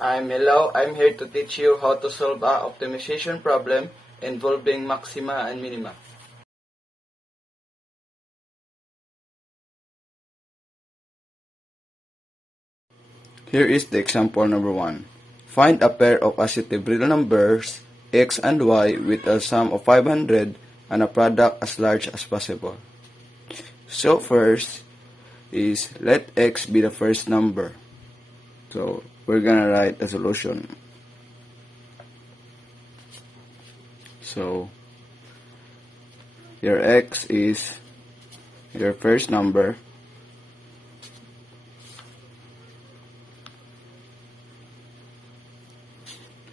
I'm here to teach you how to solve a optimization problem involving maxima and minima. Here is the example number 1. Find a pair of associative real numbers x and y with a sum of 500 and a product as large as possible. So first is let x be the first number. So we're gonna write a solution. So your x is your first number,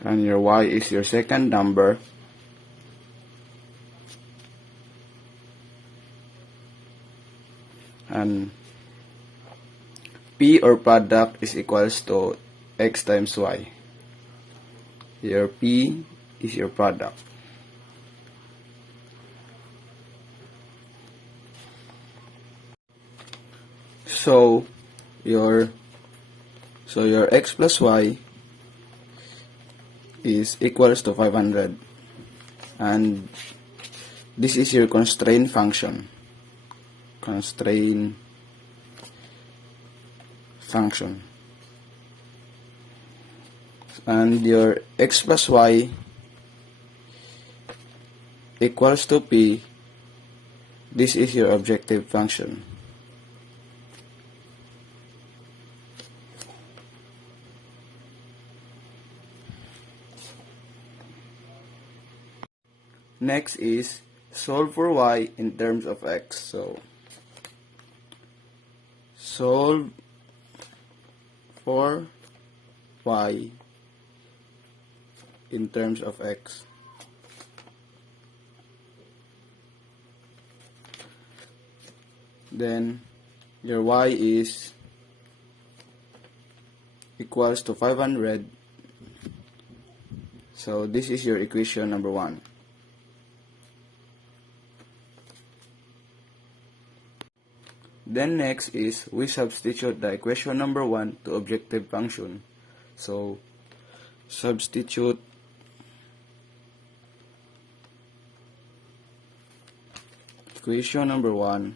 and your y is your second number, and p or product is equals to x times y. Your p is your product. So your x plus y is equals to 500, and this is your constraint function. And your x plus y equals to p. This is your objective function. Next is solve for y in terms of x. So solve for y in terms of x. Then your y is equals to 500. So this is your equation number 1. Then next is we substitute the equation number 1 to objective function. So substitute equation number 1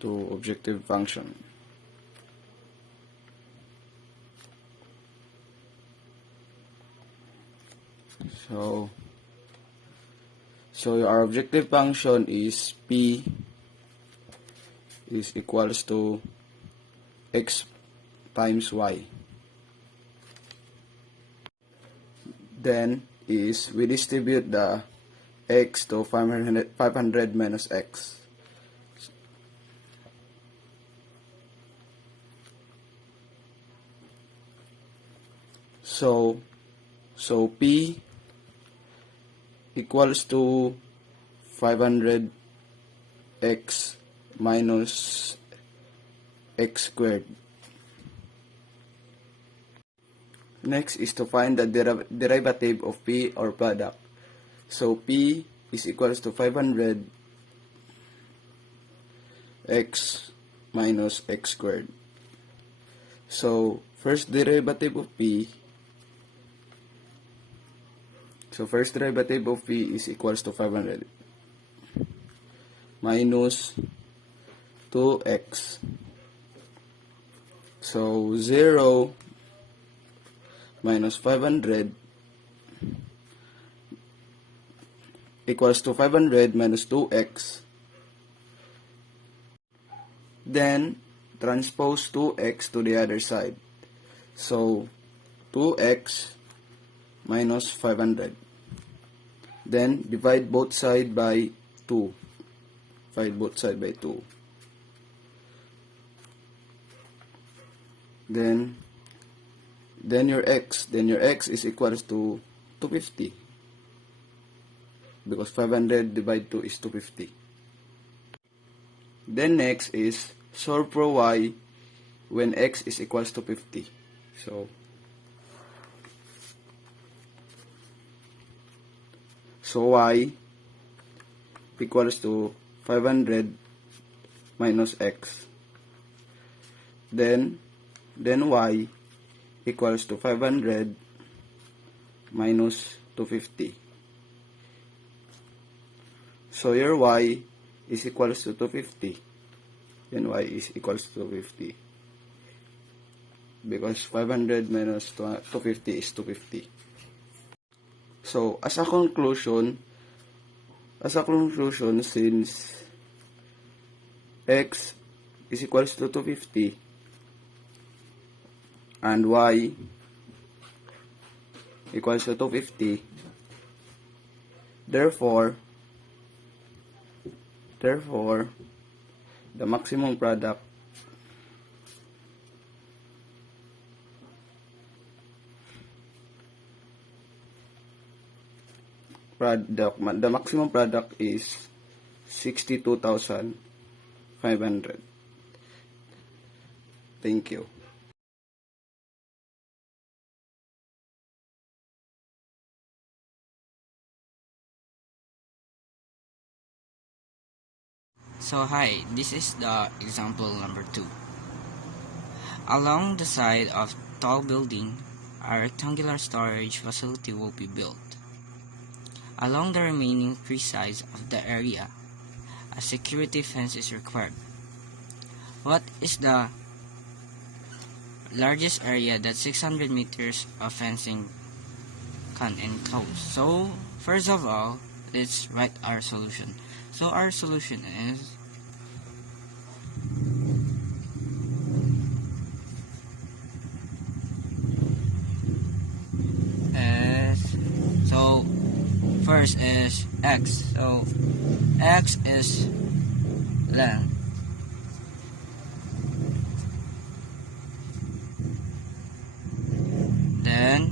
to objective function. So our objective function is p is equals to x times y. Then is we distribute the x to 500 minus x. So p equals to 500 x minus x squared. Next is to find the derivative of p or product. So p is equals to 500 x minus x squared. So first derivative of p is equals to 500 minus 2x. So 0 minus 500 equals to 500 minus 2x. Then transpose 2x to the other side. So 2x minus 500. Then divide both sides by 2. Then your x is equals to 250, because 500 divided 2 is 250. Then next is solve for y when x is equals to 50. So y equals to 500 minus x. Then then y equals to 500 minus 250. So your y is equals to 250. Then y is equals to 250. Because 500 minus 250 is 250. So as a conclusion, since x is equals to 250 and y equals to 250, therefore the maximum product the maximum product is 62,500. Thank you. So hi, this is the example number 2. Along the side of tall building, a rectangular storage facility will be built. Along the remaining 3 sides of the area, a security fence is required. What is the largest area that 600 meters of fencing can enclose? So, first of all, let's write our solution. So our solution is so first is x. So x is length. Then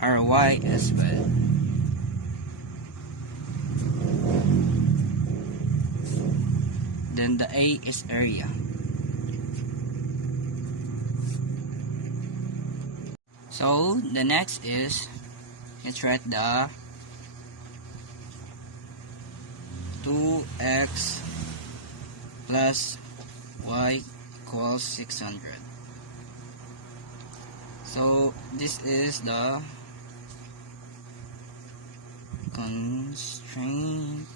our y is width. Then the a is area. So the next is, let's write the 2x plus y equals 600. So this is the constraint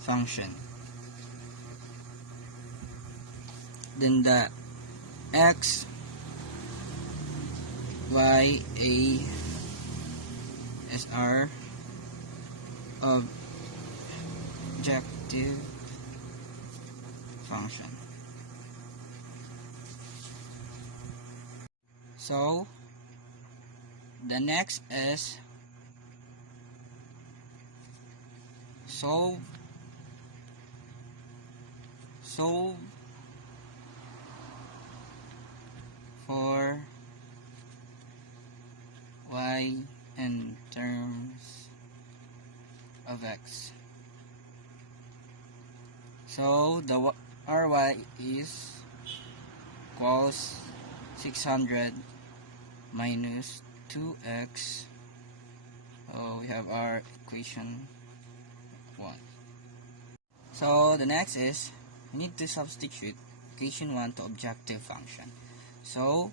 function. Then the x, y, a is our objective function. So the next is solve for y in terms of x. So the ry is equals 600 minus 2x. So we have our equation 1. So the next is, we need to substitute equation 1 to objective function. So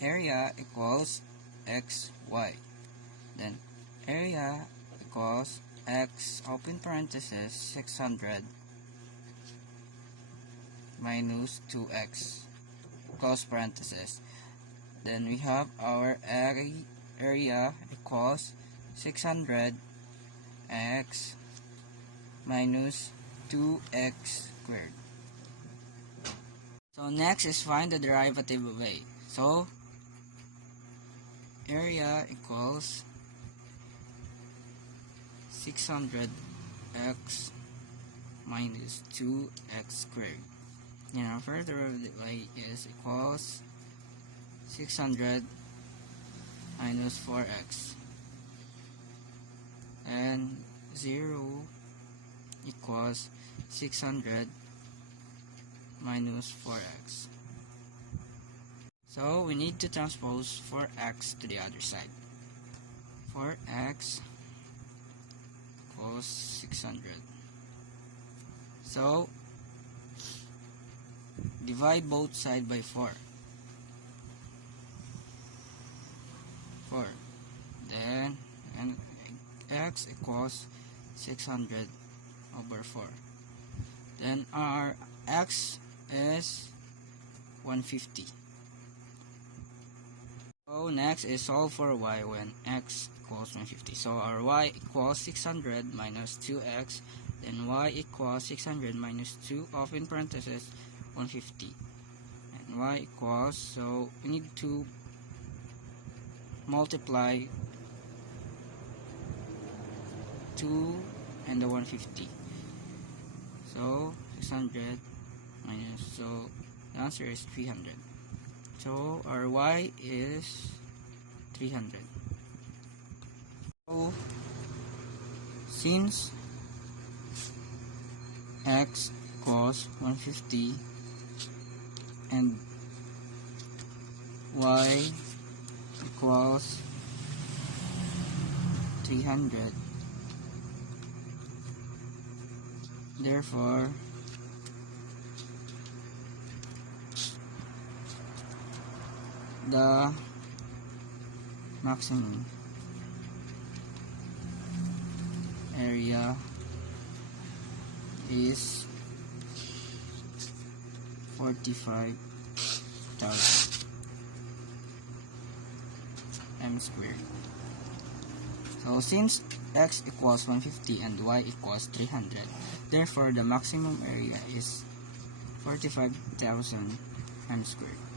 area equals xy. Then area equals x open parenthesis 600 minus 2x close parenthesis. Then we have our area equals 600 x minus 2x squared. So next is find the derivative of a. So area equals 600x minus 2x squared. And our first derivative of a is equals 600 minus 4x, and 0 equals 600 minus 4x. So we need to transpose 4x to the other side. 4x equals 600. So divide both sides by 4. 4. Then, and x equals 600 over 4. Then our x is 150. So next is solve for y when x equals 150. So our y equals 600 minus 2x. Then y equals 600 minus 2 of in parentheses 150. And y equals, so we need to multiply 2 and the 150. So 600 minus, so the answer is 300. So our y is 300. So since x equals 150 and y equals 300, therefore the maximum area is 45,000 m squared. So since x equals 150 and y equals 300, therefore the maximum area is 45,000 m squared.